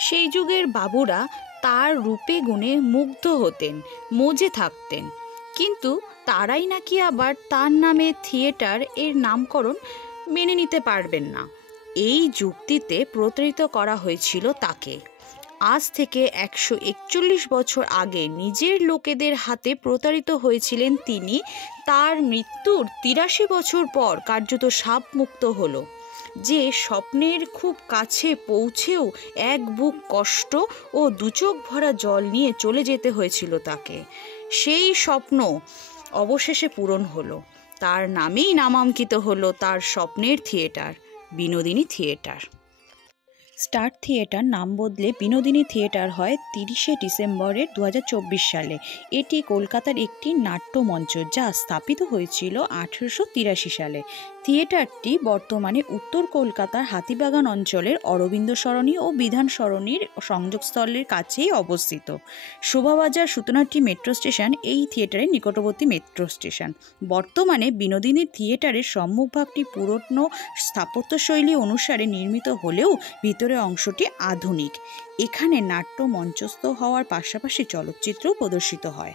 সেই যুগের বাবুরা তার রূপে গুণে মুগ্ধ হতেন, মজে থাকতেন, কিন্তু তারাই নাকি আবার তার নামে থিয়েটার এর নামকরণ মেনে নিতে পারবেন না। এই যুক্তিতে প্রতারিত করা হয়েছিল তাকে। আজ থেকে 141 বছর আগে নিজের লোকেদের হাতে প্রতারিত হয়েছিলেন তিনি। তার মৃত্যুর 83 বছর পর কার্যত শাপমুক্ত হলো। যে স্বপ্নের খুব কাছে পৌঁছেও এক বুক কষ্ট ও দুচোখ ভরা জল নিয়ে চলে যেতে হয়েছিল তাকে, সেই স্বপ্ন অবশেষে পূরণ হলো। তার নামেই নামাঙ্কিত হলো তার স্বপ্নের theatre, Binodini theatre. Star theatre নাম বদলে বিনোদিনী থিয়েটার হয় 30শে ডিসেম্বরের 2024 সালে। এটি কলকাতার একটি নাট্যমঞ্চ, যা স্থাপিত হয়েছিল 1883 সালে। থিয়েটারটি বর্তমানে উত্তর কলকাতার হাতিবাগান অঞ্চলের অরবিন্দ সরণি ও বিধান সরণির সংযোগস্থলের কাছেই অবস্থিত। শোভাবাজার সুতনাটি মেট্রো স্টেশন এই থিয়েটারের নিকটবর্তী মেট্রো স্টেশন। বর্তমানে বিনোদিনী থিয়েটারের সম্মুখভাগটি পুরনো স্থাপত্যশৈলী অনুসারে নির্মিত হলেও ভিতরের অংশটি আধুনিক। এখানে নাট্য মঞ্চস্থ হওয়ার পাশাপাশি চলচ্চিত্রও প্রদর্শিত হয়।